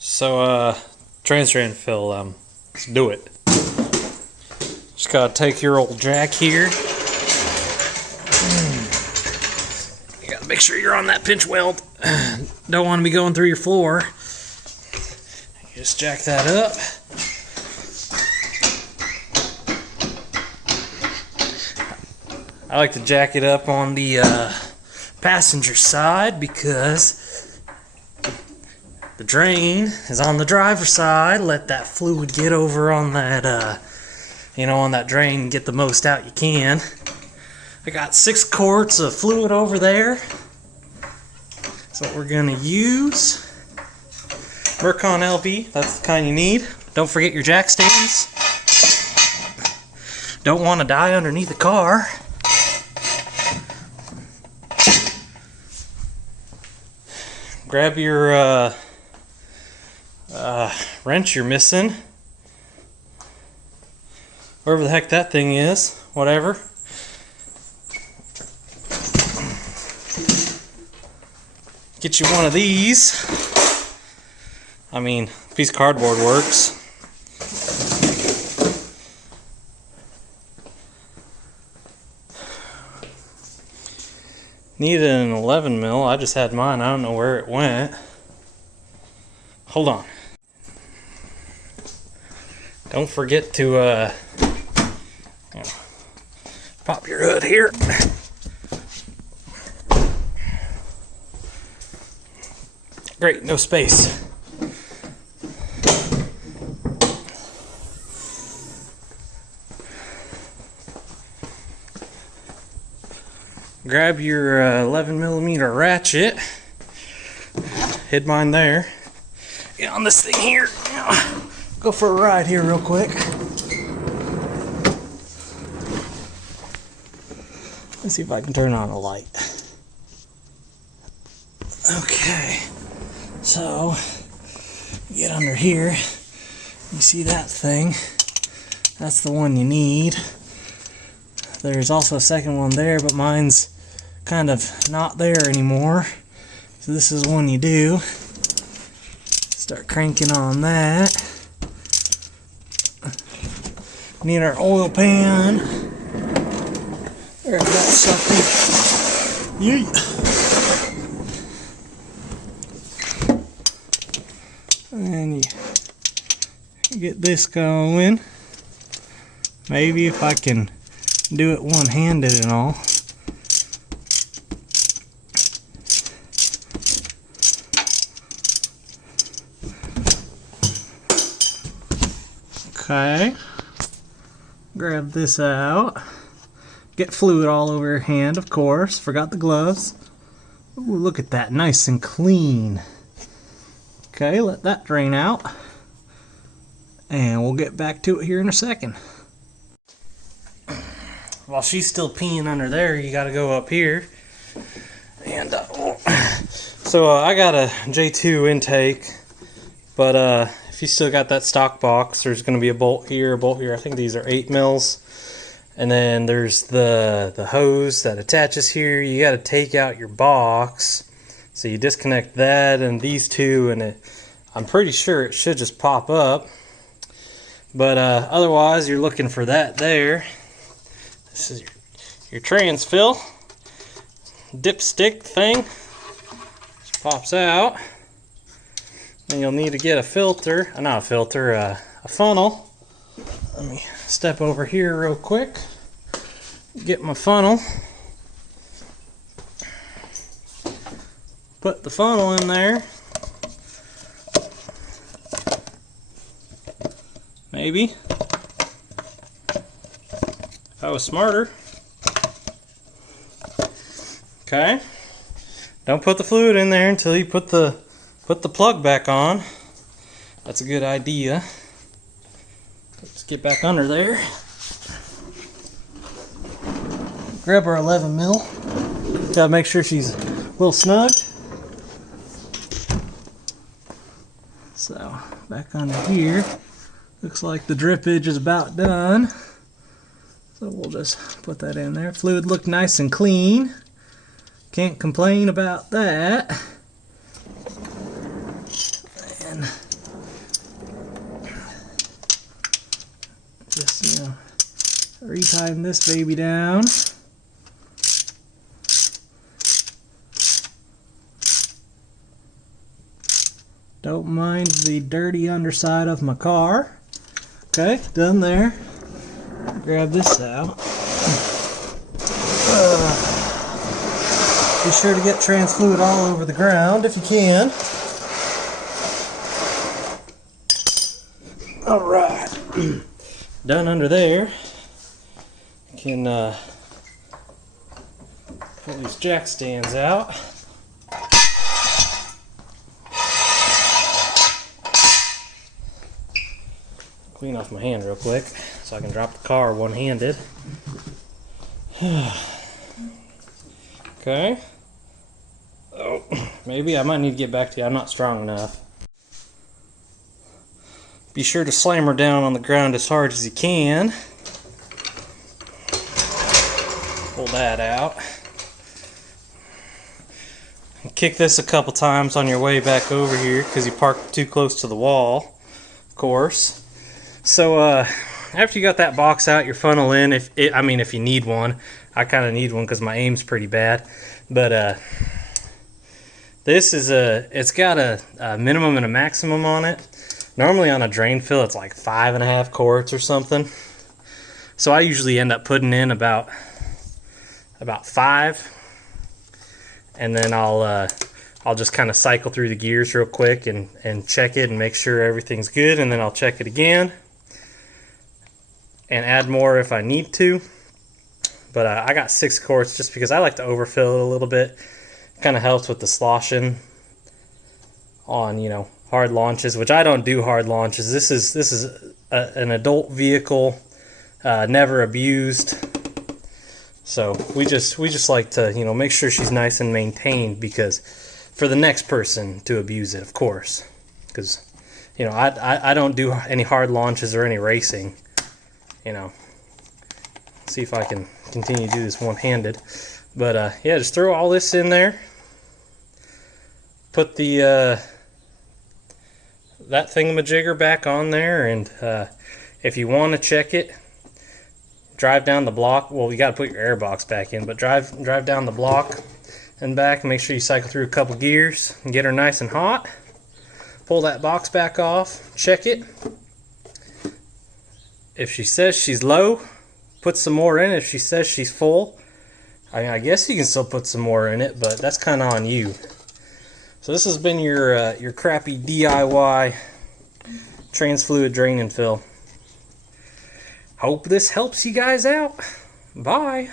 So, transfer fill, let's do it. Just gotta take your old jack here. You gotta make sure you're on that pinch weld. Don't want to be going through your floor. You just jack that up. I like to jack it up on the passenger side because the drain is on the driver's side. Let that fluid get over on that, on that drain and get the most out you can. I got 6 quarts of fluid over there. That's what we're gonna use. Mercon LV, that's the kind you need. Don't forget your jack stands. Don't want to die underneath the car. Grab your wrench you're missing. Wherever the heck that thing is. Whatever. Get you one of these. I mean, a piece of cardboard works. Needed an 11 mil. I just had mine. I don't know where it went. Hold on. Don't forget to pop your hood here. Great, no space. Grab your 11mm ratchet. Hid mine there. Get on this thing here. Go for a ride here real quick. Let's see if I can turn on a light. Okay. So, get under here. You see that thing? That's the one you need. There's also a second one there, but mine's kind of not there anymore. So this is one you do. Start cranking on that. Need our oil pan. There's that something. Yeet. And you get this going. Maybe if I can do it one-handed and all. Okay. Grab this out. Get fluid all over your hand, of course. Forgot the gloves. Ooh, look at that, nice and clean. Okay, let that drain out. And we'll get back to it here in a second. While she's still peeing under there, you gotta go up here. And so I got a J2 intake, but if you still got that stock box, there's gonna be a bolt here, a bolt here. I think these are 8 mils. And then there's the hose that attaches here. You gotta take out your box. So you disconnect that and these two, and I'm pretty sure it should just pop up. But otherwise, you're looking for that there. This is your transfill dipstick thing. Just pops out. Then you'll need to get a filter, not a filter, a funnel. Let me step over here real quick. Get my funnel. Put the funnel in there. Maybe. If I was smarter. Okay. Don't put the fluid in there until you put the plug back on. That's a good idea. Let's get back under there. Grab our 11 mil. Gotta make sure she's a little snug. So, back under here. Looks like the drippage is about done. So we'll just put that in there. Fluid looked nice and clean. Can't complain about that. And Retighten this baby down. Don't mind the dirty underside of my car. Okay, done there. Grab this out. Be sure to get trans fluid all over the ground if you can. Alright. Done under there. You can pull these jack stands out. Clean off my hand real quick so I can drop the car one-handed. Okay. Oh, maybe I might need to get back to you. I'm not strong enough. Be sure to slam her down on the ground as hard as you can. Pull that out. And kick this a couple times on your way back over here because you parked too close to the wall, of course. So after you got that box out, your funnel in, if you need one. I kind of need one because my aim's pretty bad. But this is it's got a minimum and a maximum on it. Normally on a drain fill it's like 5.5 quarts or something. So I usually end up putting in about 5, and then I'll just kind of cycle through the gears real quick and check it and make sure everything's good, and then I'll check it again and add more if I need to. But I got 6 quarts just because I like to overfill it a little bit. Kind of helps with the sloshing on, you know, hard launches, which I don't do hard launches. This is an adult vehicle, never abused. So we just like to, you know, make sure she's nice and maintained, because for the next person to abuse it, of course. Because, you know, I don't do any hard launches or any racing. You know, see if I can continue to do this one-handed. But yeah, just throw all this in there. Put the that thingamajigger back on there, and if you want to check it, drive down the block. Well, you got to put your air box back in, but drive down the block and back. Make sure you cycle through a couple gears and get her nice and hot. Pull that box back off. Check it. If she says she's low, put some more in. If she says she's full, I mean, I guess you can still put some more in it, but that's kind of on you. So this has been your crappy DIY trans fluid drain and fill. Hope this helps you guys out. Bye.